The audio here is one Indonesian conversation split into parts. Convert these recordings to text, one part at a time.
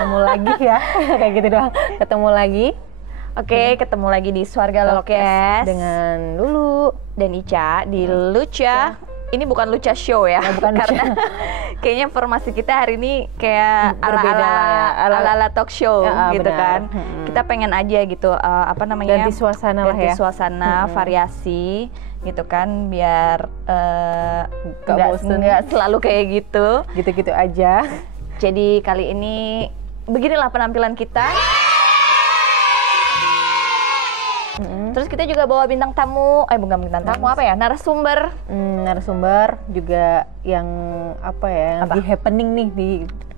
Ketemu lagi ya, kayak gitu doang. Ketemu lagi. Oke, ketemu lagi di Swarga Lokes dengan Lulu dan Ica di Lucha. Ini bukan Lucha Show ya, bukan karena kayaknya formasi kita hari ini kayak berbeda ala-ala talk show gitu benar. kan. Kita pengen aja gitu, apa namanya? Ganti suasana lah ya. Ganti suasana, variasi gitu kan, biar nggak selalu kayak gitu. Gitu-gitu aja. Jadi kali ini beginilah penampilan kita. Terus kita juga bawa bintang tamu, bukan bintang tamu, apa ya, narasumber. Narasumber juga yang apa ya, lagi happening nih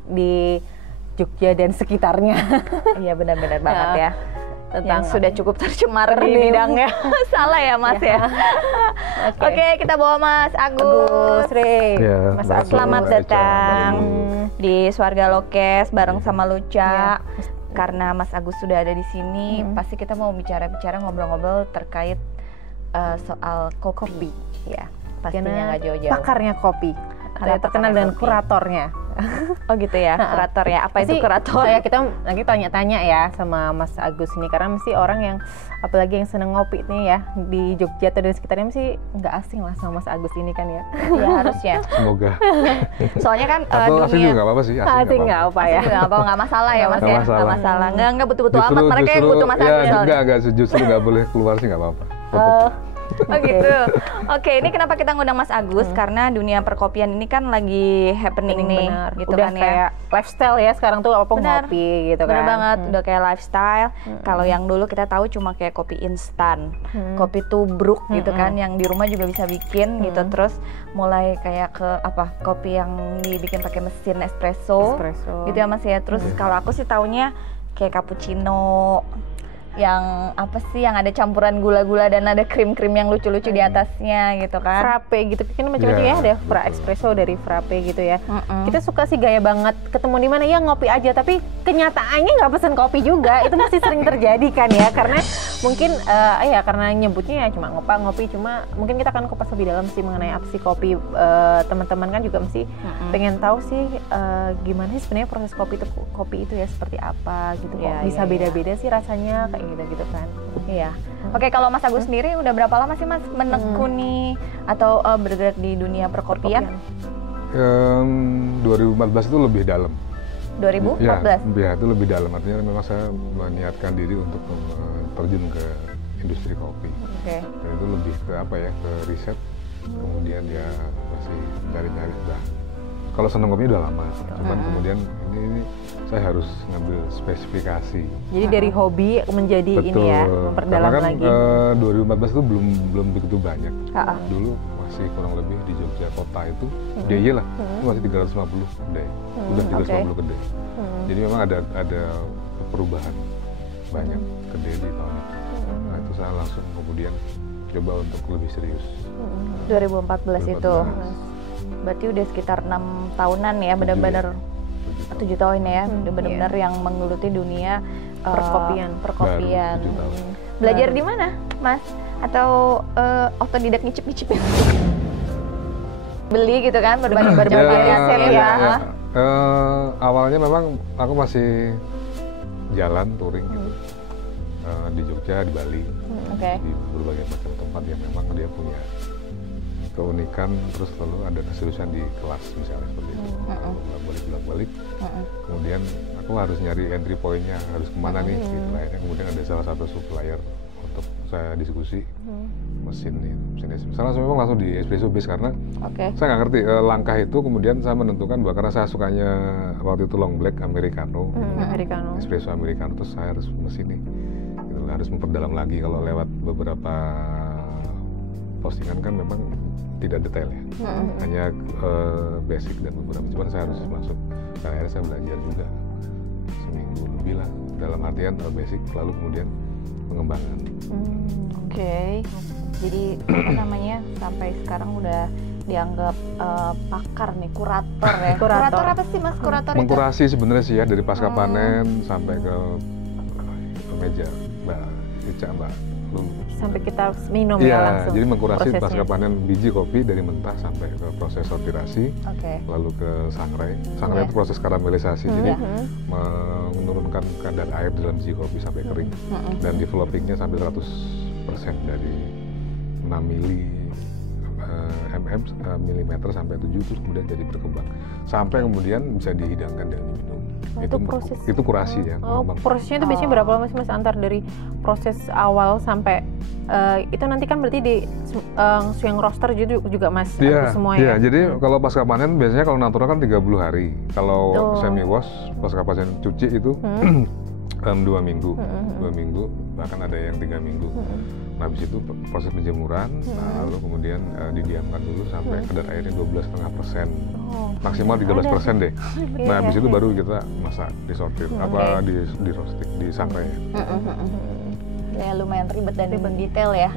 di Jogja dan sekitarnya. Iya benar-benar banget ya. Tentang yang sudah cukup tercemar di bidangnya. Salah ya Mas ya. Oke, kita bawa Mas Agus. Ya, Mas Agus. Selamat datang di Swarga Lokes bareng sama Lucha. Karena Mas Agus sudah ada di sini, pasti kita mau bicara-bicara, ngobrol-ngobrol terkait soal kopi. Ya, pastinya nggak jauh-jauh. Pakarnya kopi. Saya terkenal dengan kuratornya. Oh gitu ya, kurator ya. Apa itu kurator? Kayak kita lagi tanya-tanya ya sama Mas Agus ini, karena mesti orang yang apalagi yang seneng ngopi nih ya di Jogja atau di sekitarnya mesti nggak asing lah sama Mas Agus ini kan ya. Ya harusnya. Semoga. Soalnya kan atau asing juga nggak apa-apa sih. Asing nggak apa ya. Nggak masalah ya Mas ya. Nggak masalah. Nggak butuh-butuh amat. Mereka yang butuh Mas Agus. Ya justru nggak boleh keluar sih, nggak apa-apa. Oh gitu. Oke, ini kenapa kita ngundang Mas Agus? Karena dunia perkopian ini kan lagi happening nih, gitu udah kan ya. Kayak lifestyle ya sekarang tuh, apa ngopi gitu kan. Bener banget, udah kayak lifestyle. Kalau yang dulu kita tahu cuma kayak kopi instan, kopi tubruk gitu kan, yang di rumah juga bisa bikin gitu. Terus mulai kayak ke kopi yang dibikin pakai mesin espresso. Gitu ya Mas ya. Terus kalau aku sih taunya kayak cappuccino, yang apa sih, yang ada campuran gula-gula dan ada krim-krim yang lucu-lucu di atasnya gitu kan. Frappe gitu kan macam-macam ya, ada espresso dari frappe gitu ya. Kita suka sih gaya banget ketemu di mana ya ngopi aja, tapi kenyataannya nggak pesen kopi juga. Itu masih sering terjadi kan ya, karena mungkin karena nyebutnya ya cuma ngopi, cuma mungkin kita akan kupas lebih dalam sih mengenai apa sih kopi. Teman-teman kan juga mesti pengen tahu sih gimana sih sebenarnya proses kopi itu ya seperti apa gitu. Kok bisa beda-beda sih rasanya kayak gitu kan. Iya. Oke, kalau Mas Agus sendiri udah berapa lama sih Mas menekuni atau bergerak di dunia perkopian? 2014 itu lebih dalam. 2014? Ya, itu lebih dalam. Artinya memang saya meniatkan diri untuk terjun ke industri kopi. Dan itu lebih ke ke riset. Kemudian ya masih cari-cari udah. Kalau seneng kopi udah lama, cuman kemudian ini saya harus ngambil spesifikasi. Jadi dari hobi menjadi ini ya, memperdalam kan, lagi. 2014 itu belum begitu banyak. Dulu masih kurang lebih di Jogja kota itu, dia lah, itu masih 350 kedai, udah 350 kedai. Jadi memang ada perubahan banyak kedai di tahun itu. Nah itu saya langsung kemudian coba untuk lebih serius. 2014 itu. Berarti udah sekitar 6 tahunan ya, benar-benar 7 tahun ya, benar-benar yang menggeluti dunia perkopian. Belajar di mana, Mas? Atau otodidak ngicip-ngicip ya? Beli gitu kan, berbagai resep ya. Awalnya memang aku masih jalan touring gitu di Jogja, di Bali, di berbagai macam tempat yang memang dia punya keunikan, terus lalu ada keseriusan di kelas misalnya seperti itu, bolak-balik. Kemudian aku harus nyari entry point-nya, harus kemana nih gitu. Akhirnya kemudian ada salah satu supplier untuk saya diskusi mesin espresso. Saya memang langsung di espresso base karena saya nggak ngerti langkah itu. Kemudian saya menentukan bahwa karena saya sukanya waktu itu long black americano, espresso americano, terus saya harus mesin nih, gitu, harus memperdalam lagi. Kalau lewat beberapa postingan kan memang tidak detail ya, hanya basic dan beberapa. Cuman saya harus masuk. Dan akhirnya saya belajar juga seminggu lebih lah, dalam artian basic, lalu kemudian pengembangan. Jadi apa namanya, sampai sekarang udah dianggap pakar nih, kurator ya. Kurator apa sih Mas? Kurator mengkurasi sebenarnya sih ya, dari pasca panen sampai ke meja Mbak Ica, Mbak sampai kita minum ya langsung. Jadi mengkurasi pasca panen biji kopi dari mentah sampai ke proses sortirasi, lalu ke sangrai. Sangrai itu proses karamelisasi, jadi menurunkan kadar air dalam biji kopi sampai kering, dan developingnya sampai 100% dari 6 milimeter sampai 7, terus kemudian jadi berkembang sampai kemudian bisa dihidangkan dan diminum. Itu kurasi ya. Prosesnya itu biasanya berapa lama sih Mas, antar dari proses awal sampai itu nanti kan berarti di yang roaster juga Mas semua ya? Iya, jadi kalau pasca panen biasanya kalau natural kan 30 hari. Kalau semi wash pasca panen cuci itu 2 minggu, 2 minggu, bahkan ada yang 3 minggu. Nah, habis itu proses penjemuran, lalu kemudian didiamkan dulu sampai kadar airnya 12,5%, maksimal 13% deh. Nah, habis itu baru kita masak, disortir, di roasting, di sangrai. Ya lumayan ribet dan detail ya.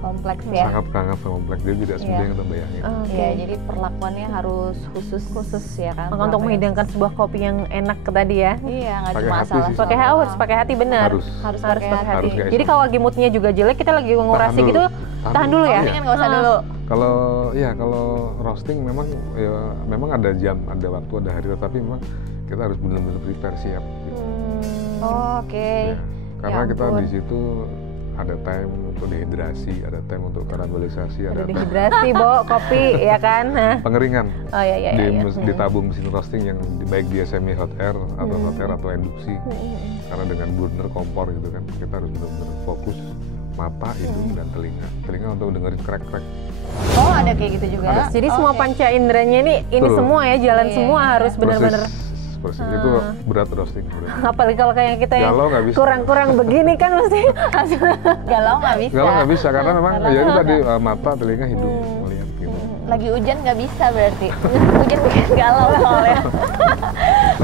Kompleks ya. Sangat kompleks, jadi tidak semudah yang kita bayangin. Iya, jadi perlakuannya harus khusus ya kan. Maka untuk menghidangkan sebuah kopi yang enak tadi ya. Iya, nggak cuma asal. Harus pakai hati, benar. Harus pakai hati. Jadi kalau lagi moodnya juga jelek, kita lagi ngurasi gitu, tahan dulu ya. Kan nggak usah dulu. Kalau roasting memang ada jam, ada waktu, ada hari, tapi memang kita harus benar-benar prepare siap. Gitu. Oke. Karena kita di situ ada time untuk dehidrasi, ada time untuk karamelisasi, ada dehidrasi, kopi ya kan. Pengeringan. Iya. Ditabung mesin roasting yang baik dia semi hot air atau hot air atau induksi. Karena dengan burner kompor gitu kan, kita harus benar-benar fokus mata, hidung dan telinga untuk dengerin krek-krek. Oh, ada kayak gitu juga. Jadi semua panca inderanya ini semua ya, jalan semua harus benar-benar. Itu berat roasting. Apalagi kalau kayak kita yang kurang begini kan mesti galau nggak bisa karena memang ya itu tadi mata, telinga, hidung melihat gitu. Lagi hujan nggak bisa berarti. Hujan bikin galau soalnya.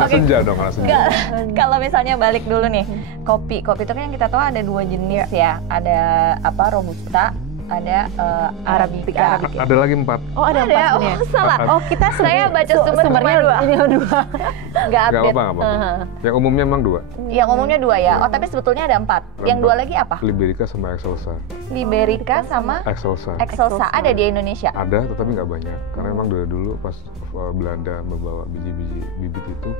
Senja dong, senja. Kalau misalnya balik dulu nih, kopi itu kan yang kita tahu ada 2 jenis ya. Ada Robusta, ada Arabica. Ada lagi 4. Oh, ada 4 nih. Salah. Saya baca sumbernya 2. Ini 2. Nggak update. Nggak apa-apa. Yang umumnya memang 2. Yang umumnya 2 ya. Oh, tapi sebetulnya ada 4. Yang 2 lagi apa? Liberica sama Excelsa. Liberica sama Excelsa. Ada di Indonesia? Ada, tetapi nggak banyak. Karena memang dari dulu pas Belanda membawa biji-biji bibit itu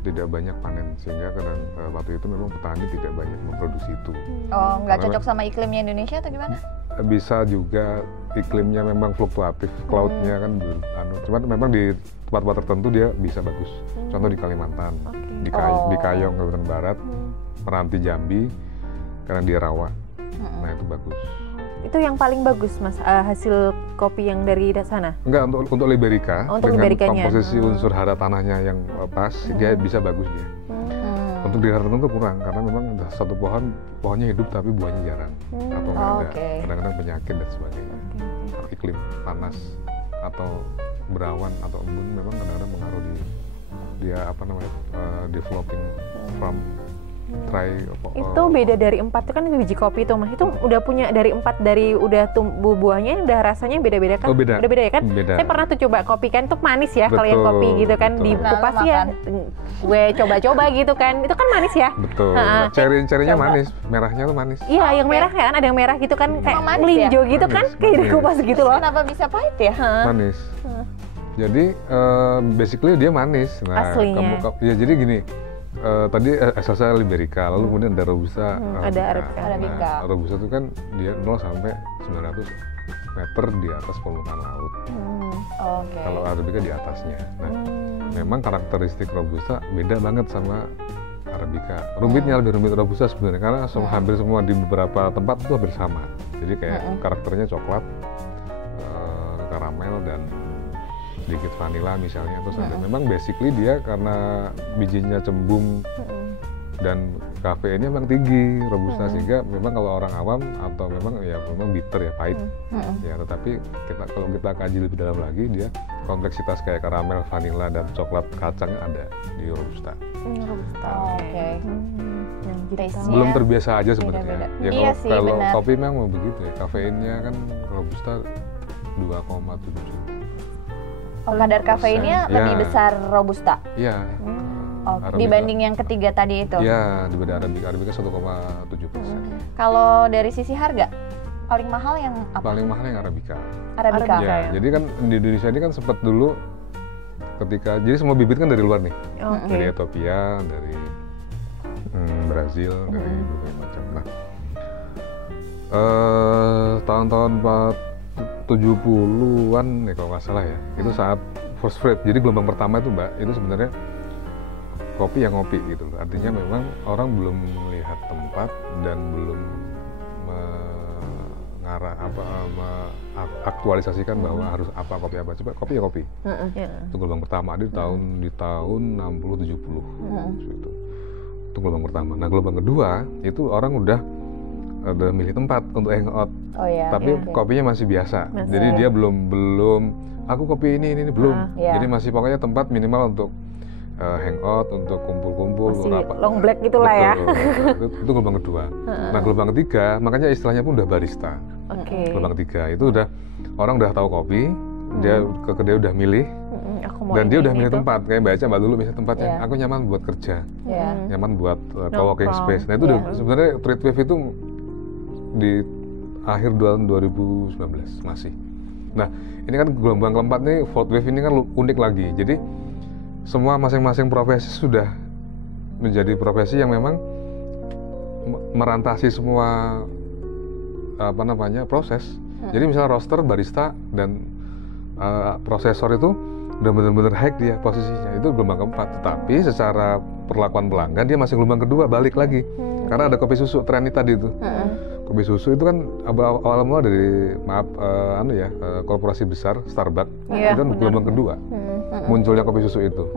tidak banyak panen, sehingga kadang waktu itu memang petani tidak banyak memproduksi itu. Oh, nggak cocok sama iklimnya Indonesia atau gimana? Bisa juga iklimnya memang fluktuatif, cloud-nya kan cuman memang di tempat-tempat tertentu dia bisa bagus. Contoh di Kalimantan, di Kayong, Kalimantan Barat, Meranti, Jambi, karena dia rawa. Nah, itu bagus. Itu yang paling bagus Mas, hasil kopi yang dari sana? Enggak, untuk Liberica, dengan komposisi unsur hara tanahnya yang pas, dia bisa bagus dia. Untuk di hara tertentu kurang, karena memang satu pohonnya hidup tapi buahnya jarang, atau nggak ada, kadang-kadang penyakit dan sebagainya. Iklim panas atau berawan atau embun memang kadang-kadang mengaruh di dia developing from itu beda dari 4 itu kan biji kopi itu Mas, itu udah punya dari 4 dari udah tumbuh buahnya udah rasanya beda-beda kan? Beda ya kan? Beda. Saya pernah tuh coba kopi kan, itu manis ya kalau yang kopi gitu kan, dikupas ya gue coba-coba gitu kan, itu kan manis ya? Betul. Cerinya manis, merahnya tuh manis. Iya, yang merah kan, ada yang merah gitu kan, kayak melinjo gitu kan, kayak dikupas gitu loh. Kenapa bisa pahit ya? Manis. Jadi basically dia manis. Nah, aslinya. Ya jadi gini. Tadi Excelsa Liberica, lalu kemudian ada Robusta. Ada Arabica. Robusta itu kan dia 0 sampai 900 meter di atas permukaan laut. Kalau Arabica di atasnya. Nah, memang karakteristik Robusta beda banget sama Arabica. Rumitnya lebih rumit Robusta sebenarnya, karena hampir semua di beberapa tempat itu hampir sama. Jadi kayak karakternya coklat, karamel, dan sedikit vanilla misalnya. Terus ada memang basically dia karena bijinya cembung dan kafeinnya memang tinggi Robusta, sehingga memang kalau orang awam atau memang bitter ya, pahit ya, tetapi kalau kita kaji lebih dalam lagi, dia kompleksitas kayak karamel, vanilla, dan coklat kacang ada di Robusta. Belum terbiasa aja sebenarnya ya. Kalau kopi memang begitu ya, kafeinnya kan Robusta 2,7. Kadar kafeinnya lebih besar Robusta? Iya. Dibanding yang ketiga tadi itu? Iya, dibanding Arabica 1,7%. Kalau dari sisi harga, paling mahal yang apa? Paling mahal yang Arabica. Arabica. Ya, jadi kan di Indonesia ini kan sempat dulu ketika, jadi semua bibit kan dari luar nih. Dari Ethiopia, dari Brazil, dari berbagai macam. Nah, tahun-tahun 70-an ya kalau nggak salah ya, itu saat first wave, jadi gelombang pertama itu Mbak, itu sebenarnya kopi yang ngopi gitu loh. Artinya memang orang belum melihat tempat dan belum aktualisasikan bahwa harus apa kopi apa, coba kopi ya kopi. Itu gelombang pertama di tahun 60-70 gitu. Itu gelombang pertama. Nah gelombang kedua itu orang udah milih tempat untuk hangout, tapi kopinya masih biasa. Jadi dia belum aku kopi ini belum. Jadi masih pokoknya tempat minimal untuk hangout, untuk kumpul-kumpul, rapat. Long black gitulah ya. Itu gelombang kedua. Nah gelombang ketiga, makanya istilahnya pun udah barista. Gelombang ketiga itu udah orang udah tahu kopi, dia udah milih, dan dia udah milih tempat. Kayak Mbak dulu misalnya tempatnya, aku nyaman buat kerja, nyaman buat co-working space. Nah itu udah sebenarnya third wave itu di akhir tahun 2019 masih. Nah ini kan gelombang keempat nih, fourth wave ini kan unik lagi. Jadi semua masing-masing profesi sudah menjadi profesi yang memang merantasi semua proses. Jadi misalnya roaster, barista, dan prosesor itu udah benar-benar hack dia posisinya. Itu gelombang keempat. Tetapi secara perlakuan pelanggan dia masih gelombang kedua, balik lagi. Karena ada kopi susu, tren tadi itu. Kopi susu itu kan awal mula dari korporasi besar Starbucks. Itu kan gelombang kedua. Munculnya kopi susu itu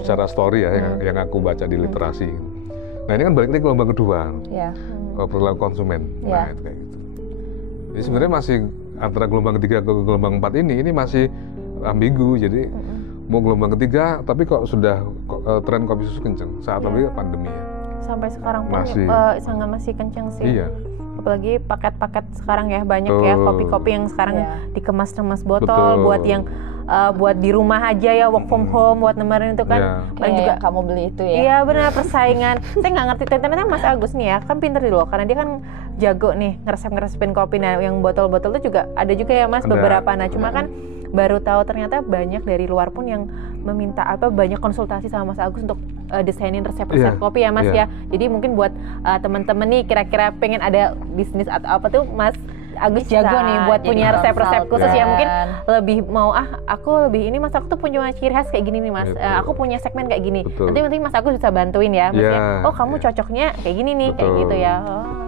secara story ya yang aku baca di literasi. Nah ini kan balik lagi gelombang kedua, perilaku konsumen. Nah itu kayak gitu. Jadi sebenarnya masih antara gelombang ketiga ke gelombang keempat ini masih ambigu. Jadi mau gelombang ketiga tapi kok sudah tren kopi susu kenceng saat lagi pandemi ya. Sampai sekarang pun sangat masih kenceng sih. Iya. Apalagi paket-paket sekarang ya banyak ya kopi-kopi yang sekarang dikemas-kemas botol buat yang buat di rumah aja ya, work from home, buat nemenin itu kan. Paling juga kamu beli itu ya. Iya benar, persaingan. Saya nggak ngerti, ternyata Mas Agus nih ya kan pinter di loh, karena dia kan jago nih ngeresep-ngeresepin kopi. Nah yang botol-botol itu juga ada juga ya Mas, beberapa. Nah cuma kan baru tahu ternyata banyak dari luar pun yang meminta banyak konsultasi sama Mas Agus untuk desainin resep-resep kopi ya Mas ya. Jadi mungkin buat teman-teman nih kira-kira pengen ada bisnis atau apa tuh Mas Agus jago nih buat punya resep-resep khusus ya. Mungkin lebih mau aku lebih ini Mas, aku tuh punya ciri khas kayak gini nih Mas. Aku punya segmen kayak gini. Nanti Mas Agus bisa bantuin ya. Maksudnya, kamu cocoknya kayak gini nih, kayak gitu ya.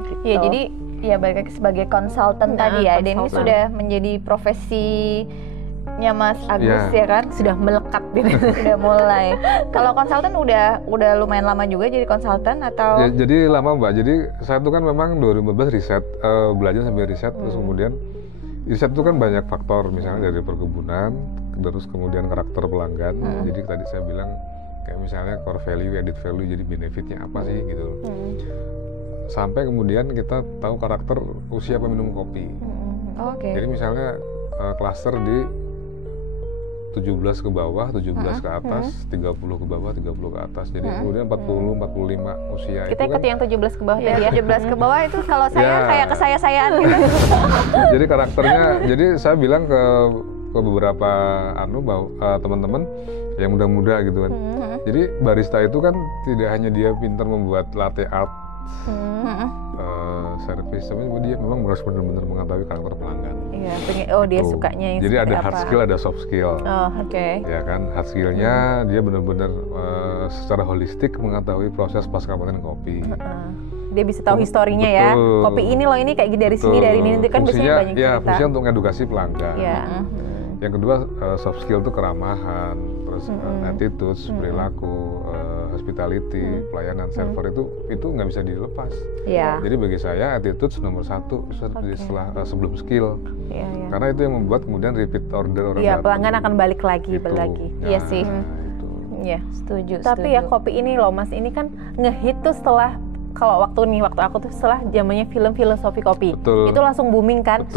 Gitu. Iya, jadi ya balik lagi sebagai konsultan tadi ya. Dan ini sudah menjadi profesinya Mas Agus ya kan, sudah melekat gitu. Sudah mulai. Kalau konsultan udah lumayan lama juga jadi konsultan atau? Ya, jadi lama Mbak. Jadi saya tuh kan memang 2014 riset, belajar sambil riset, terus kemudian riset itu kan banyak faktor, misalnya dari perkebunan, terus kemudian karakter pelanggan. Jadi tadi saya bilang kayak misalnya core value, added value, jadi benefitnya apa sih gitu loh. Sampai kemudian kita tahu karakter usia peminum kopi. Jadi misalnya klaster di 17 ke bawah, 17 ke atas, 30 ke bawah, 30 ke atas. Jadi kemudian 40, 45 usia. Kita ikut yang 17 ke bawah tadi ya. 17 ke bawah itu kalau saya kayak ke saya-sayaan gitu. Jadi karakternya, jadi saya bilang ke beberapa teman-teman yang muda-muda gitu kan. Jadi barista itu kan tidak hanya dia pintar membuat latte art, service, tapi dia memang harus benar-benar mengetahui karakter pelanggan. Iya, dia sukanya yang jadi ada hard skill, ada soft skill. Ya kan, hard skillnya dia benar-benar secara holistik mengetahui proses pasca panen kopi. Dia bisa tahu historinya ya. Kopi ini loh, ini kayak dari sini, dari ini, itu kan biasanya banyak cerita. Ya, fungsinya untuk edukasi pelanggan. Yang kedua soft skill itu keramahan, terus attitude, perilaku, hospitality, pelayanan server itu nggak bisa dilepas. Jadi bagi saya attitude nomor satu sebelum skill. Karena itu yang membuat kemudian repeat order orang datang. Pelanggan akan balik lagi, Iya sih. Iya, setuju. Tapi ya kopi ini loh Mas, ini kan ngehit tuh setelah waktu aku tuh setelah zamannya film filosofi kopi. Itu langsung booming kan.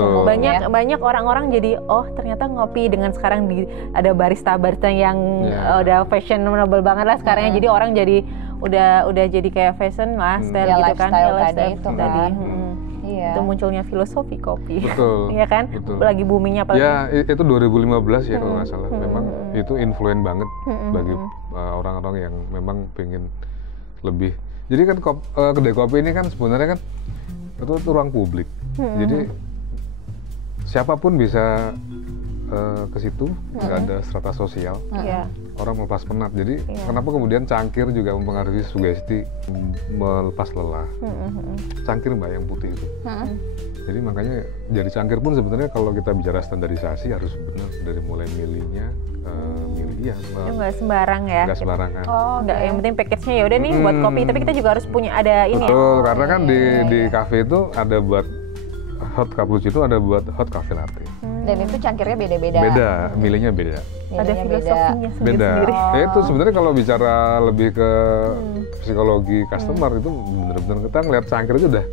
Banyak orang-orang jadi ternyata ngopi dengan sekarang ada barista yang udah fashionable banget lah sekarang. Jadi orang jadi udah jadi kayak fashion lah, style gitu kan. Lifestyle tadi itu kan. Itu munculnya filosofi kopi. Betul. Iya kan? Betul. Lagi boomingnya apalagi. Ya, itu 2015 ya kalau nggak salah. Memang itu influen banget bagi orang-orang yang memang pengen lebih. Jadi kan kedai kopi ini kan sebenarnya kan itu ruang publik. Jadi siapapun bisa ke situ, nggak ada strata sosial. Orang melepas penat. Jadi kenapa kemudian cangkir juga mempengaruhi sugesti melepas lelah. Cangkir mbak yang putih itu. Jadi makanya dari cangkir pun sebenarnya kalau kita bicara standarisasi harus benar dari mulai milihnya, nggak sembarang ya. Nggak sembarangan. Nggak, yang penting package-nya ya udah nih buat kopi, tapi kita juga harus punya ada ini. Betul, karena kan di kafe itu ada buat hot cappuccino, ada buat hot cafe latte. Dan itu cangkirnya beda-beda. Beda, milihnya beda. Ada filosofinya Beda. sendiri. Ya itu sebenarnya kalau bicara lebih ke psikologi customer itu benar-benar kita ngeliat cangkir itu udah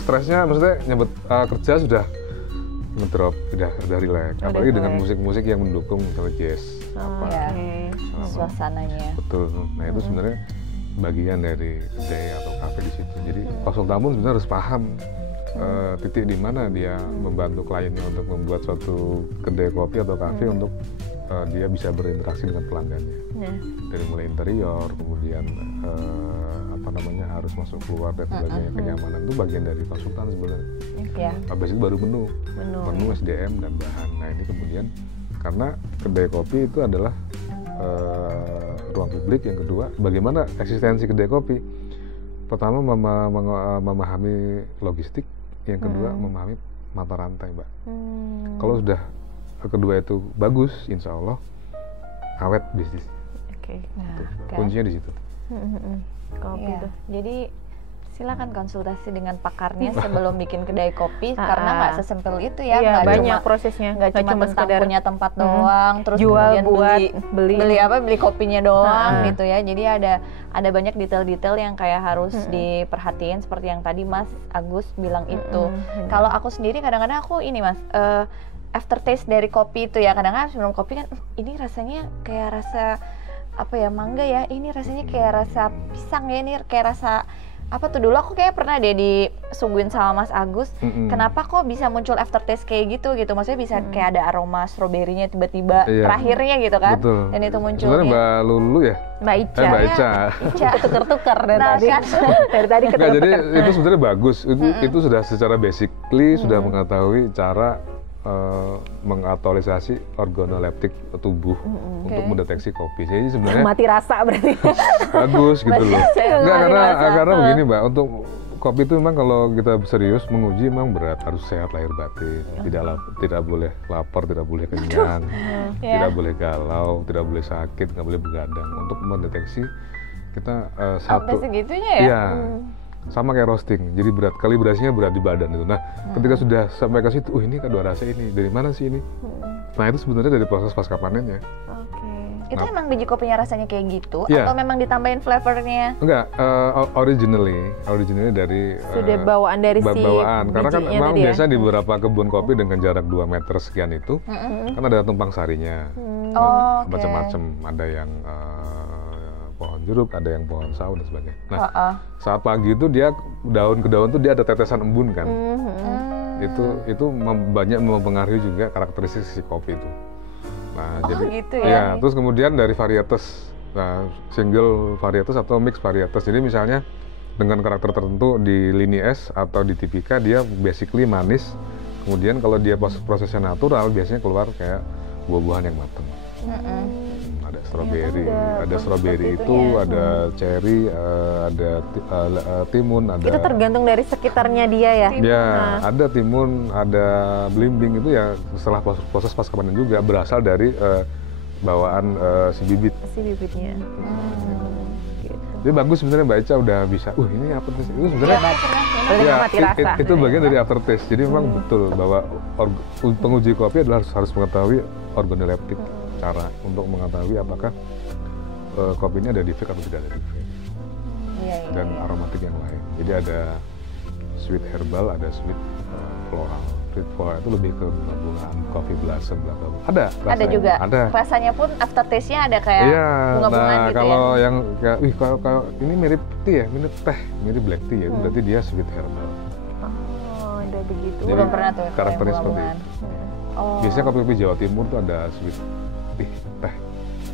stresnya, maksudnya nyebut kerja sudah ngedrop, udah relax. Apalagi dengan musik-musik yang mendukung misalnya jazz suasananya. Betul. Nah itu sebenarnya bagian dari kedai atau kafe di situ. Jadi konsultan pun sebenarnya harus paham titik di mana dia membantu kliennya untuk membuat suatu kedai kopi atau kafe untuk dia bisa berinteraksi dengan pelanggannya. Dari mulai interior, kemudian harus masuk keluar dan sebagainya, kenyamanan itu bagian dari konsultan sebenarnya. Habis itu baru menu, SDM dan bahan. Nah ini kemudian karena kedai kopi itu adalah ruang publik, yang kedua bagaimana eksistensi kedai kopi. Pertama memahami logistik, yang kedua memahami mata rantai, Mbak. Kalau sudah kedua itu bagus, insya Allah awet bisnis. Kuncinya di situ. Kopi tuh. Jadi silakan konsultasi dengan pakarnya sebelum bikin kedai kopi karena nggak sesimpel itu ya. Banyak prosesnya. Nggak cuma tentang punya tempat doang, terus jual buat beli kopinya doang gitu ya. Jadi ada banyak detail-detail yang kayak harus diperhatiin seperti yang tadi Mas Agus bilang itu. Kalau aku sendiri kadang-kadang aku ini Mas aftertaste dari kopi itu ya, kadang-kadang sebelum kopi kan ini rasanya kayak rasa apa ya, mangga ya, ini rasanya kayak rasa pisang ya, ini kayak rasa apa tuh, dulu aku kayak pernah deh disuguhin sama Mas Agus. Kenapa kok bisa muncul aftertaste kayak gitu maksudnya bisa kayak ada aroma stroberinya tiba-tiba terakhirnya gitu kan. Betul. Dan itu munculnya sebenarnya Mbak Lulu ya, Mbak Ica. Mbak Ica. Ketukar-tukar dari tadi. Dari tadi ketukar-tukar. Jadi itu sebenarnya bagus. Itu sudah secara basically sudah mengetahui cara mengaktualisasi organoleptik tubuh untuk mendeteksi kopi. Jadi sebenarnya mati rasa berarti. Bagus gitu loh. Enggak, karena begini Mbak, untuk kopi itu memang kalau kita serius menguji memang berat, harus sehat lahir batin. Tidak boleh lapar, tidak boleh kenyang, tidak boleh galau, tidak boleh sakit, nggak boleh begadang. Untuk mendeteksi kita satu. Sampai segitunya ya? Iya. Sama kayak roasting, jadi berat, kalibrasinya berat di badan itu. Nah, ketika sudah sampai ke situ, ini kedua rasa ini, dari mana sih ini? Nah, itu sebenarnya dari proses pasca panennya. Itu emang biji kopinya rasanya kayak gitu, atau memang ditambahin flavornya? Enggak, originally dari sudah bawaan dari bawaan. Karena kan memang biasa di beberapa kebun kopi dengan jarak 2 meter sekian itu, kan ada tumpang sarinya, macam-macam, ada yang pohon jeruk, ada yang pohon sawo dan sebagainya. Nah, saat pagi itu dia daun ke daun tuh dia ada tetesan embun kan. Itu banyak mempengaruhi juga karakteristik si kopi itu. Nah, jadi gitu ya. Terus kemudian dari varietas, single varietas atau mix varietas. Jadi misalnya dengan karakter tertentu di lini S atau di tipika dia basically manis. Kemudian kalau dia prosesnya natural biasanya keluar kayak buah-buahan yang matang. Ada strawberry, ada strawberry itu, ada cherry, ada timun, ada. Itu tergantung dari sekitarnya dia ya. Ya, ada timun, ada belimbing itu ya setelah proses pasca panen juga berasal dari bawaan si bibit. Si bibitnya. Gitu. Jadi bagus sebenarnya Mbak Ica udah bisa. Ini apa sih? Itu sebenarnya. Itu bagian dari aftertaste. Jadi memang betul bahwa penguji kopi adalah harus mengetahui organoleptik. Cara untuk mengetahui apakah kopi ini ada defect atau tidak ada defect, dan aromatik yang lain. Jadi ada sweet herbal, ada sweet floral. Sweet floral itu lebih ke bunga-bungaan, coffee blossom, bla bla. Ada juga. Ada. Rasanya pun aftertaste-nya ada kayak bunga-bungaan gitu kalau yang kayak, kalau ini mirip tea ya, mirip teh, mirip black tea ya, itu berarti dia sweet herbal. begitu. Jadi, belum pernah tuh. karakternya seperti itu. Biasanya kopi-kopi Jawa Timur tuh ada sweet teh.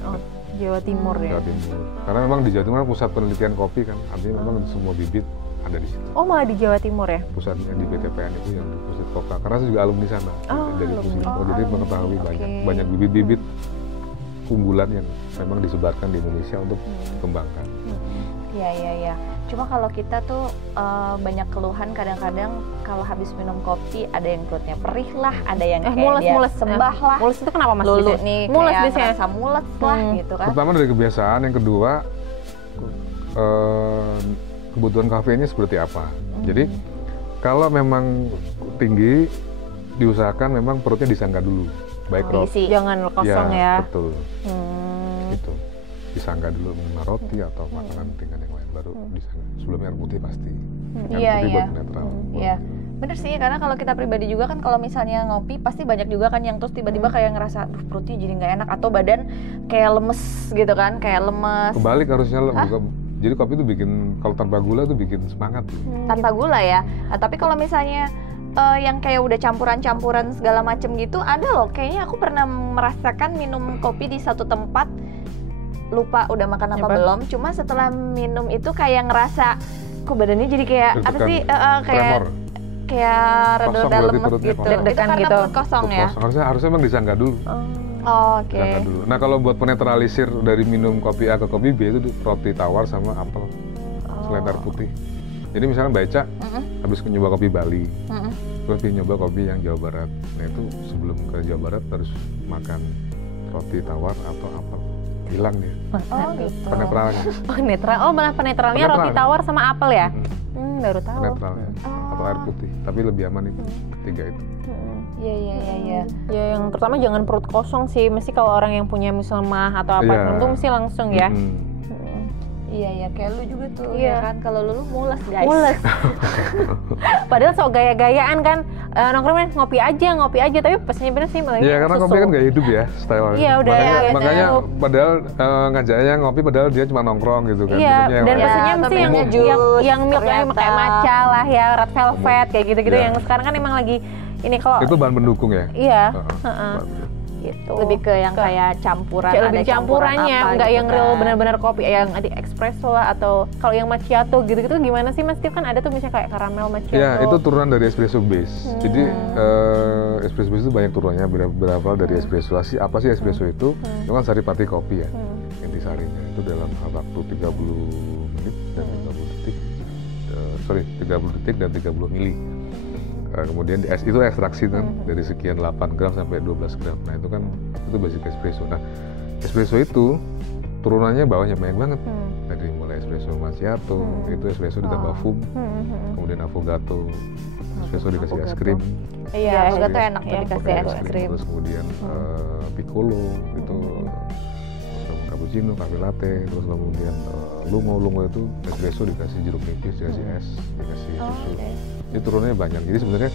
Oh, Jawa Timur ya. Jawa Timur. Karena memang di Jawa Timur pusat penelitian kopi kan, artinya memang semua bibit ada di situ. Oh, malah di Jawa Timur ya? Pusatnya di PTPN itu yang di pusat Koka. Karena saya juga alumni sana. Dari pusat Koka. Jadi mengetahui banyak bibit-bibit unggulan yang memang disebarkan di Indonesia untuk dikembangkan. Iya. Cuma kalau kita tuh banyak keluhan kadang-kadang kalau habis minum kopi ada yang perutnya perih lah, ada yang kayak mules sembah lah. Mules itu kenapa Mas? Lulu nih mules kayak biasanya. ngerasa mules lah gitu kan. Pertama dari kebiasaan, yang kedua kebutuhan kafeinnya seperti apa. Jadi kalau memang tinggi diusahakan memang perutnya disangga dulu. Baik roti. Jangan kosong ya. Betul. Gitu. Disangga dulu minum roti atau makanan ringan yang lain baru disangga. Sebelumnya air putih pasti. Iya. Buat netral. Iya. Bener sih, karena kalau kita pribadi juga kan kalau misalnya ngopi pasti banyak juga kan yang terus tiba-tiba kayak ngerasa aduh perutnya jadi nggak enak atau badan kayak lemes gitu kan, kayak lemes. Kebalik harusnya jadi kopi itu bikin, kalau tanpa gula tuh bikin semangat. Tanpa gula ya. Nah, tapi kalau misalnya yang kayak udah campuran-campuran segala macem gitu ada loh. Kayaknya aku pernah merasakan minum kopi di satu tempat, lupa udah makan apa belum. Cuma setelah minum itu kayak ngerasa kok badannya jadi kayak apa sih? Kayak rada-rada lemes gitu. Itu karena gitu. perut kosong ya. Harusnya emang disangga dulu. Oke. Disangga dulu. Nah kalau buat penetralisir dari minum kopi A ke kopi B itu roti tawar sama apel selain air putih. Jadi misalnya Mbak Eca habis nyoba kopi Bali, terus nyoba kopi yang Jawa Barat. Nah itu sebelum ke Jawa Barat harus makan roti tawar atau apel. Hilang dia. Gitu. Penetralnya. Netral. Oh, malah penetralnya roti tawar sama apel ya? Baru tahu. Penetralnya. Atau air putih. Tapi lebih aman itu. Ketiga itu. Iya. Ya yang terutama jangan perut kosong sih. Mesti kalau orang yang punya misalnya mah atau apa itu mesti langsung ya. Iya, kayak lu juga tuh ya kan, kalau lu mules guys. Mules. Padahal sok gaya-gayaan kan, nongkrongnya ngopi aja, tapi pastinya bener sih malah. Iya, karena kopi kan gaya hidup ya, style. Iya, udah. Makanya padahal ngajaknya ngopi padahal dia cuma nongkrong gitu kan. Iya, dan biasanya mesti yang milk kayak matcha lah ya, red velvet kayak gitu-gitu yang sekarang kan emang lagi ini kalau itu bahan pendukung ya. Iya. Gitu. Lebih ke yang kayak campuran, lebih campurannya, nggak yang gitu real benar-benar kopi yang ada espresso lah, atau kalau yang macchiato gitu-gitu gimana sih Mas Steve? Kan ada tuh misalnya kayak karamel macchiato. Ya itu turunan dari espresso base. Jadi espresso base itu banyak turunannya, berasal dari espresso. Apa sih espresso itu? Itu kan saripati kopi ya. Intisarinya itu dalam waktu 30 menit dan 30 detik. 30 detik dan 30 mili. Kemudian itu ekstraksi kan dari sekian 8 gram sampai 12 gram. Nah itu kan itu basic espresso. Nah espresso itu turunannya bawahnya banyak banget. Dari mulai espresso macchiato, itu espresso ditambah foam, kemudian affogato, espresso dikasih es krim. Iya, affogato enak tuh dikasih es krim. Terus kemudian piccolo itu, cappuccino, cafe latte, terus kemudian lungo itu espresso dikasih jeruk nipis, dikasih es, dikasih susu. Ini turunnya banyak, jadi sebenarnya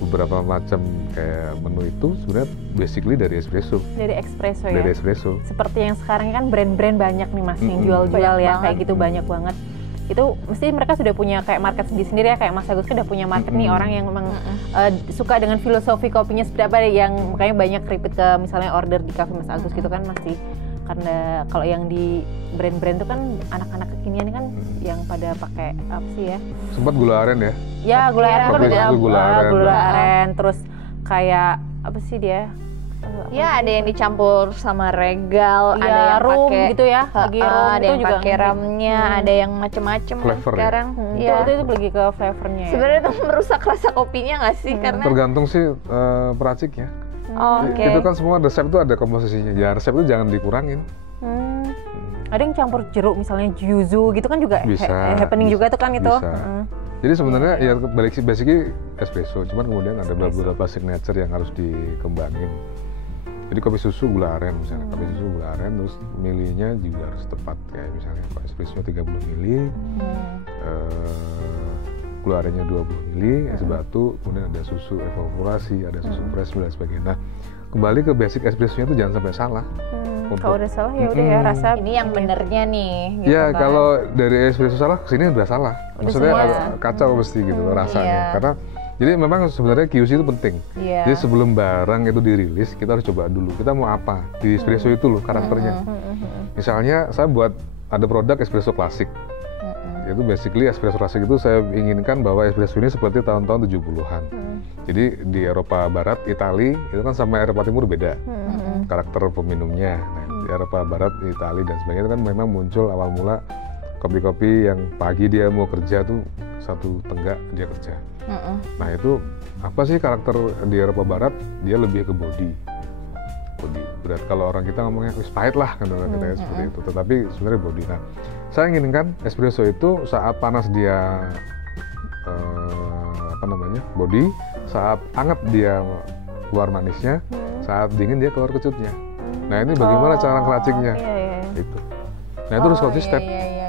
beberapa macam kayak menu itu sebenarnya basically dari espresso. Dari espresso ya? Dari espresso. Seperti yang sekarang kan brand-brand banyak nih Mas, yang jual-jual ya, kayak gitu banyak banget. Itu mesti mereka sudah punya kayak market sendiri ya, kayak Mas Agus kan udah punya market nih, orang yang memang suka dengan filosofi kopinya seperti apa, yang makanya banyak repeat ke misalnya order di cafe Mas Agus gitu kan masih. Karena kalau yang di brand-brand itu kan anak-anak kekinian kan yang pada pakai apa sih ya? Sempat gula aren ya? Ya gula aren kan ada gula aren, terus kayak apa sih dia? Ya ada yang dicampur sama regal, ya, ada yang pakai gitu ya, lagi ada yang pakai ramnya, ada yang macem-macem sekarang. Itu lagi ke flavornya. Sebenarnya itu merusak rasa kopinya nggak sih? Karena tergantung sih peracik ya. Itu kan semua resep itu ada komposisinya. Ya resep itu jangan dikurangin. Ada yang campur jeruk misalnya yuzu gitu kan juga happening juga tuh kan itu. Jadi sebenarnya ya basically espresso, cuman kemudian ada beberapa signature yang harus dikembangin. Jadi kopi susu gula aren misalnya, kopi susu gula aren, terus milinya juga harus tepat, kayak misalnya kalau espresso 30 mili, gula arennya 20 mili, es batu, kemudian ada susu evaporasi, ada susu fresh dan sebagainya. Nah, kembali ke basic espressonya itu jangan sampai salah. Kalau udah salah ya udah ya rasa ini yang benernya nih. Gitu ya kan. kalau dari espresso salah, kesini udah salah. Maksudnya kacau mesti gitu rasanya. Karena Jadi memang sebenarnya QC itu penting. Jadi sebelum barang itu dirilis, kita harus coba dulu. Kita mau apa di espresso itu loh karakternya. Misalnya saya buat ada produk espresso klasik. Itu basically espresso klasik itu saya inginkan bahwa espresso ini seperti tahun-tahun 70-an. Jadi di Eropa Barat, Itali itu kan sama Eropa Timur beda karakter peminumnya. Nah, di Eropa Barat, Itali dan sebagainya itu kan memang muncul awal mula kopi-kopi yang pagi dia mau kerja tuh satu tenggak dia kerja. Nah itu apa sih karakter di Eropa Barat? Dia lebih ke body berat. Kalau orang kita ngomongnya wis pahit lah kan kita seperti itu. Tetapi sebenarnya body. Nah saya inginkan espresso itu saat panas dia body, saat hangat dia keluar manisnya, saat dingin dia keluar kecutnya. Nah ini bagaimana cara ngeraciknya? Itu. Nah itu harus konsisten.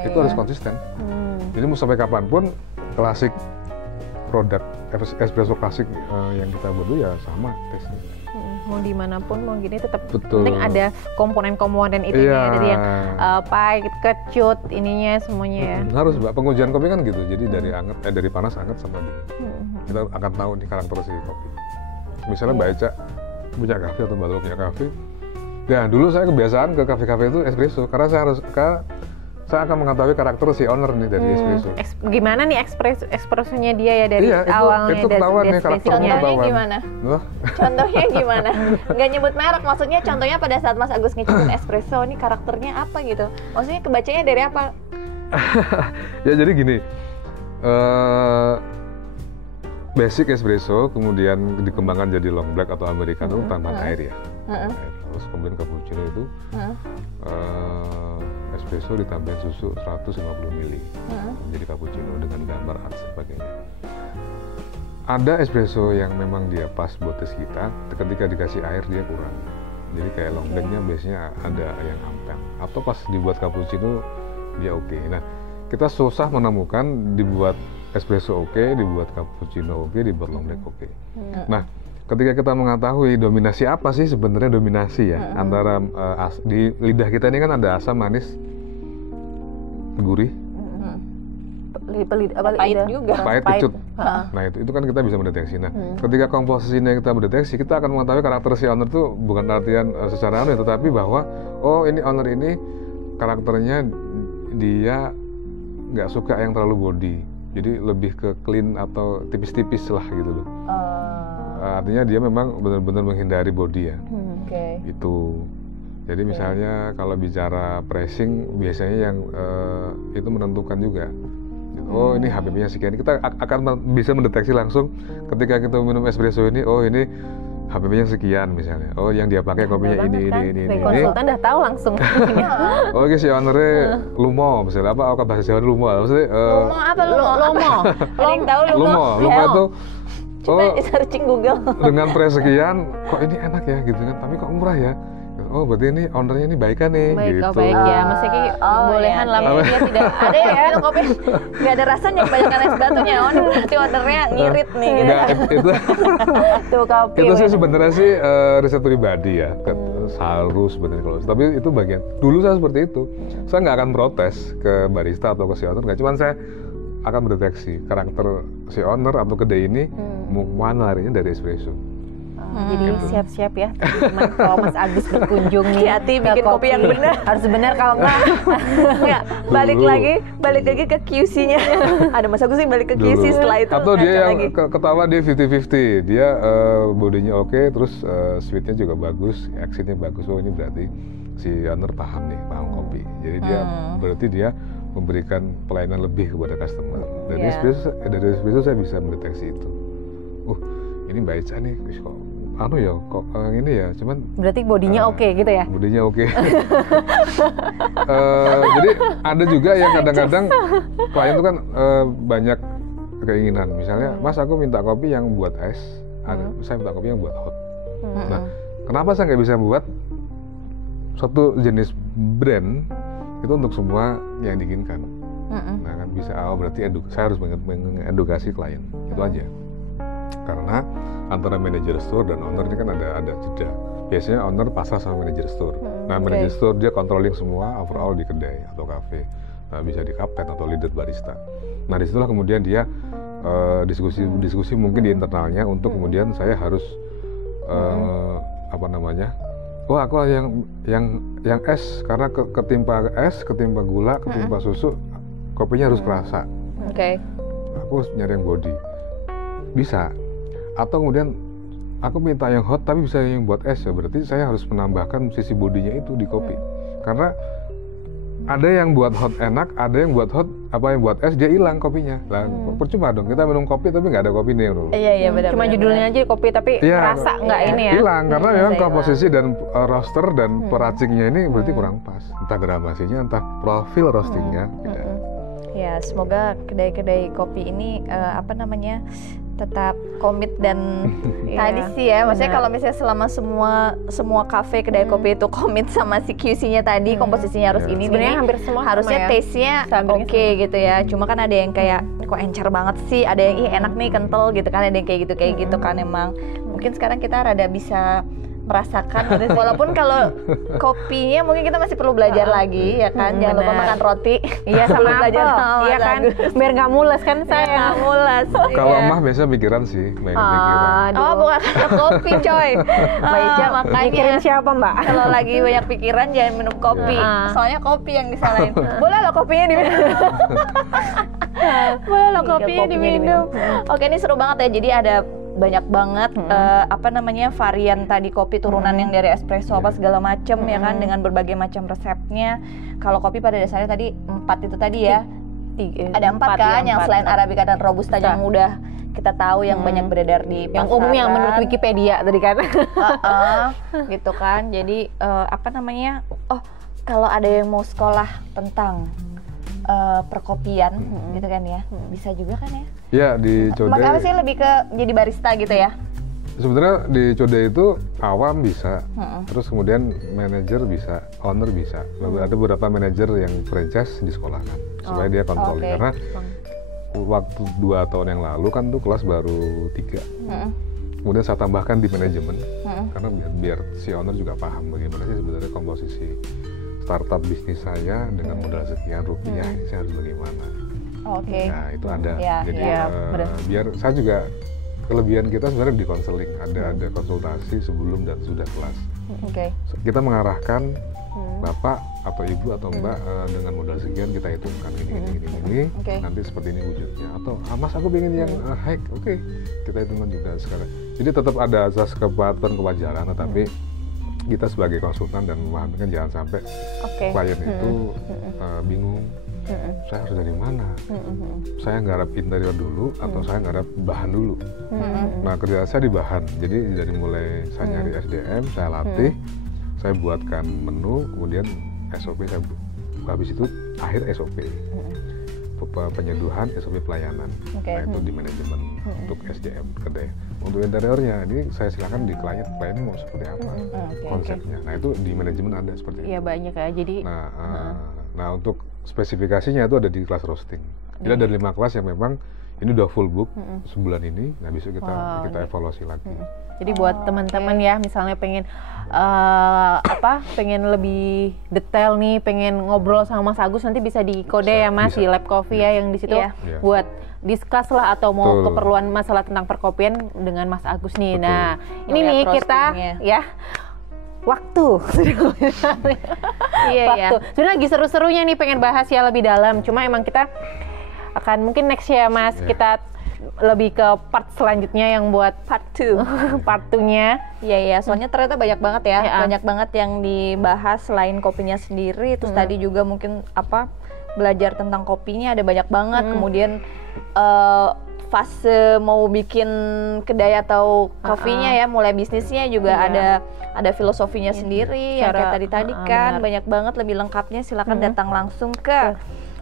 Itu harus konsisten. Jadi mau sampai kapanpun klasik produk espresso klasik yang kita buat ya sama tesnya. Mau dimanapun mau gini tetap penting ada komponen-komponen itu ya, dari yang pahit, kecut, ininya semuanya ya. Harus Mbak, pengujian kopi kan gitu. Jadi dari dari panas hangat sama dingin. Kita akan tahu nih karakter si kopi. Misalnya Mbak Eca punya kafe atau Mbak Lolo punya kafe. Ya dulu saya kebiasaan ke kafe-kafe itu espresso karena saya akan mengetahui karakter si owner nih dari espresso. Gimana nih espressonya dia ya dari awalnya itu ketahuan nih karakternya. Contohnya gimana? Contohnya gimana? Nggak nyebut merek, maksudnya contohnya pada saat Mas Agus ngicipin espresso, nih karakternya apa gitu? Maksudnya kebacanya dari apa? Ya jadi gini, basic espresso kemudian dikembangkan jadi long black atau americano tambahan air ya. Terus kemudian cappuccino itu espresso ditambahin susu 150 ml jadi cappuccino dengan gambar art sebagainya. Ada espresso yang memang dia pas buat tes kita, ketika dikasih air dia kurang. Jadi kayak long blacknya biasanya ada yang ampel. Atau pas dibuat cappuccino dia oke. Nah kita susah menemukan dibuat espresso oke, dibuat cappuccino oke, dibuat long black oke. Nah ketika kita mengetahui dominasi apa sih sebenarnya dominasi ya antara di lidah kita ini kan ada asam, manis, gurih, pahit juga, pahit, kecut. Nah itu kan kita bisa mendeteksi. Nah ketika komposisinya kita mendeteksi, kita akan mengetahui karakter si owner itu bukan artian secara anu, tetapi bahwa oh ini owner ini karakternya dia nggak suka yang terlalu body, jadi lebih ke clean atau tipis-tipis lah gitu loh. Artinya dia memang benar-benar menghindari body ya. Itu. Jadi misalnya kalau bicara pressing biasanya yang itu menentukan juga. Oh ini HPP-nya sekian. Kita akan bisa mendeteksi langsung ketika kita minum espresso ini. Oh ini HPP-nya sekian misalnya. Oh yang dia pakai kopinya ini. Konsultan udah tahu langsung. Oh ini si ownernya Lumo misalnya apa? Oh bahasa Jawa Lumo. Maksudnya Lumo apa Lumo? Ada yang tahu Lumo itu. Coba searching Google. Dengan price sekian, kok ini enak ya gitu kan, tapi kok murah ya. Oh berarti ini ownernya ini baik kan nih gitu. Baik ya, maksudnya bolehan lah, dia tidak ada ya minum kopi nggak ada rasanya kebanyakan es batunya. Berarti ownernya ngirit nih gitu. Itu tuh kopi. Itu sih sebenarnya sih riset pribadi ya, harus sebenarnya kalau. Tapi itu bagian. Dulu saya seperti itu, saya nggak akan protes ke barista atau ke si owner, nggak, cuman saya akan mendeteksi karakter si owner atau kedai ini mana larinya dari espresso. Jadi siap-siap ya teman-teman kalau Mas Agus berkunjung nih, hati-hati bikin kopi yang benar. Harus benar, kalau enggak balik lagi ke QC-nya. Ada Mas Agus sih balik ke QC setelah itu. Atau dia yang ketawa dia 50-50, dia bodinya oke, terus sweetnya juga bagus, exitnya bagus. Oh ini berarti si owner paham kopi. Jadi dia berarti dia memberikan pelayanan lebih kepada customer. Dari espresso saya bisa mendeteksi itu. Ini Mbak Eca nih, kok ini ya, cuman berarti bodinya oke gitu ya? Bodinya oke. Jadi ada juga yang kadang-kadang klien itu kan banyak keinginan. Misalnya, Mas aku minta kopi yang buat es, saya minta kopi yang buat hot. Nah, kenapa saya nggak bisa buat satu jenis brand itu untuk semua yang diinginkan? Nah kan bisa, berarti saya harus mengedukasi klien, itu aja. Karena antara manajer store dan owner ini kan ada jeda. Biasanya owner pasrah sama manajer store. Nah manajer store dia controlling semua overall di kedai atau kafe. Nah bisa di kapten atau leader barista. Nah disitulah kemudian dia diskusi mungkin di internalnya untuk kemudian saya harus apa namanya, aku yang es karena ketimpa es, ketimpa gula, ketimpa susu, kopinya harus kerasa. Aku nyari yang body, bisa. Atau kemudian aku minta yang hot tapi bisa yang buat es, ya berarti saya harus menambahkan sisi bodinya itu di kopi. Karena ada yang buat hot enak, ada yang buat hot yang buat es dia hilang kopinya. Lah percuma dong kita minum kopi tapi nggak ada kopi nih dulu. Iya benar. Cuma judulnya aja kopi tapi rasa nggak ini ya. Hilang karena memang komposisi dan roaster dan peracingnya ini berarti kurang pas. Entah gramasinya, entah profil roastingnya. Ya semoga kedai-kedai kopi ini tetap komit dan tadi sih ya, maksudnya kalau misalnya selama semua kafe kedai kopi itu komit sama si QC-nya tadi, komposisinya harus ini, sebenarnya hampir semua harusnya taste-nya oke gitu ya. Cuma kan ada yang kayak kok encer banget sih, ada yang enak nih kental gitu kan, ada yang kayak gitu kan. Emang mungkin sekarang kita rada bisa merasakan walaupun kalau kopinya mungkin kita masih perlu belajar lagi ya kan. Jangan lupa makan roti. Iya sama belajar iya kan, biar nggak mules kan saya. Nggak mules. Kalau mah biasa pikiran sih, banyak pikiran. Oh bukan karena kopi coy. Makanya mikirin siapa mbak? Kalau lagi banyak pikiran jangan minum kopi. Soalnya kopi yang disalahin. Boleh loh kopinya diminum. Boleh loh kopinya diminum. Oke, ini seru banget ya. Jadi ada banyak banget varian tadi kopi turunan yang dari espresso apa segala macem ya kan, dengan berbagai macam resepnya. Kalau kopi pada dasarnya tadi 4 itu tadi ya. Ada 4 kan, yang selain Arabica dan Robusta yang udah kita tahu yang banyak beredar di pasaran. Yang umum yang menurut Wikipedia tadi kan. Gitu kan. Jadi kalau ada yang mau sekolah tentang perkopian gitu kan ya, bisa juga kan ya? Ya di Code. Makanya sih lebih ke jadi barista gitu ya? Sebenarnya di Code itu awam bisa, terus kemudian manajer bisa, owner bisa. Ada beberapa manajer yang franchise di sekolah kan, supaya dia kontrol. Karena waktu 2 tahun yang lalu kan tuh kelas baru 3. Kemudian saya tambahkan di manajemen, karena biar si owner juga paham bagaimana sih sebenarnya komposisi startup bisnis saya dengan modal sekian rupiah ini saya harus bagaimana. Nah itu ada. Jadi biar saya juga, kelebihan kita sebenarnya di konseling, ada konsultasi sebelum dan sudah kelas. Kita mengarahkan bapak atau ibu atau mbak dengan modal sekian kita hitungkan ini. Nanti seperti ini wujudnya. Atau mas aku pengen yang high, kita hitungkan juga sekarang. Jadi tetap ada asas kepatuhan kewajaran, tetapi kita sebagai konsultan dan memahami kan jangan sampai klien itu bingung, saya harus dari mana? Saya nggarap interior dulu atau saya nggarap bahan dulu. Nah kerja saya di bahan, jadi dari mulai saya nyari SDM, saya latih, saya buatkan menu, kemudian SOP saya habis itu akhir SOP. Penyeduhan, SOP pelayanan. Nah itu di manajemen untuk SDM kedai. Untuk interiornya ini saya silakan di kliennya mau seperti apa konsepnya. Nah itu di manajemen ada seperti itu. Iya banyak ya. Jadi nah untuk spesifikasinya itu ada di kelas roasting. Jadi ada 5 kelas yang memang ini udah full book sebulan ini. Nah besok kita evaluasi lagi. Jadi buat teman-teman ya, misalnya pengen pengen lebih detail nih, pengen ngobrol sama Mas Agus, nanti bisa di Kode ya Mas, di Lab Coffee ya yang di situ buat discuss lah atau mau keperluan masalah tentang perkopian dengan Mas Agus nih. Nah, ini nih kita ya waktu. Waktu. Sebenarnya lagi seru-serunya nih pengen bahas ya lebih dalam. Cuma emang kita akan mungkin next ya Mas, kita lebih ke part selanjutnya yang buat part 2. Part 2-nya. Iya, soalnya ternyata banyak banget ya. Banyak banget yang dibahas selain kopinya sendiri. Terus tadi juga mungkin belajar tentang kopinya ada banyak banget. Kemudian fase mau bikin kedai atau kopinya ya, mulai bisnisnya juga ada filosofinya sendiri yang kayak tadi kan. Banyak banget, lebih lengkapnya silakan datang langsung ke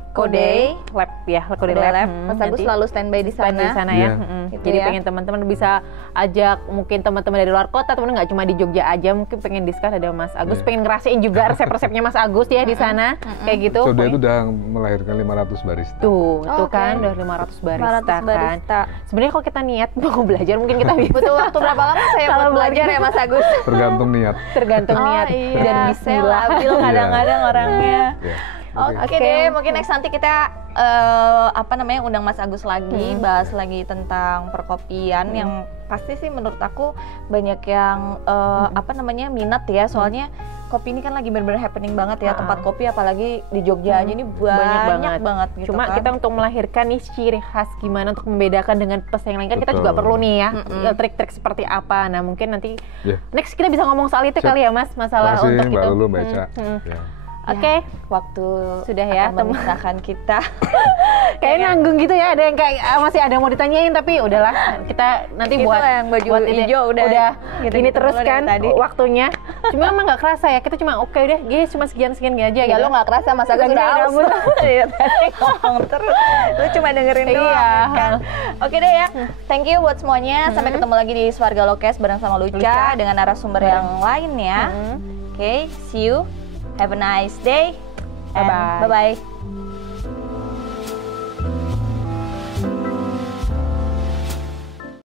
Kode Lab ya, Kode Lab. Mas Agus selalu standby di sana. Ya. Jadi pengen teman-teman bisa ajak mungkin teman-teman dari luar kota, teman nggak cuma di Jogja aja, mungkin pengen discuss ada Mas Agus, pengen ngerasain juga resep-resepnya Mas Agus ya di sana, kayak gitu. Kode itu udah melahirkan 500 barista. Tuh kan udah 500 barista kan. Sebenarnya kalau kita niat mau belajar mungkin kita bisa. Butuh waktu berapa lama saya buat belajar ya Mas Agus? Tergantung niat. Dan bismillah. Kadang-kadang orangnya. Oke deh, mungkin next nanti kita undang Mas Agus lagi, bahas lagi tentang perkopian yang pasti sih menurut aku banyak yang minat ya, soalnya kopi ini kan lagi benar-benar happening banget ya, tempat kopi apalagi di Jogja aja ini banyak banget gitu. Cuma kan. kita untuk melahirkan nih ciri khas gimana untuk membedakan dengan pesaing lain kan kita juga perlu nih ya, trik-trik seperti apa. Nah mungkin nanti next kita bisa ngomong soal itu kali ya Mas, masalah makasih, untuk Mbak itu. Lulu, Mbak Eca. Oke, waktu sudah ya memisahkan kita. Kayak nanggung gitu ya, ada yang kayak masih ada mau ditanyain tapi udahlah kita nanti buat yang baju hijau udah gitu, ini terus kan waktunya. Cuma emang nggak kerasa ya, kita cuma oke udah guys cuma sekian aja ya gitu. Lo nggak kerasa Mas Agus udah aus. Iya tadi ngomong terus, lo cuma dengerin doang kan. Oke deh ya, thank you buat semuanya. Sampai ketemu lagi di Swarga Lokes bareng sama Luca dengan narasumber yang lain ya. Oke, see you. Have a nice day. Bye-bye. Bye-bye.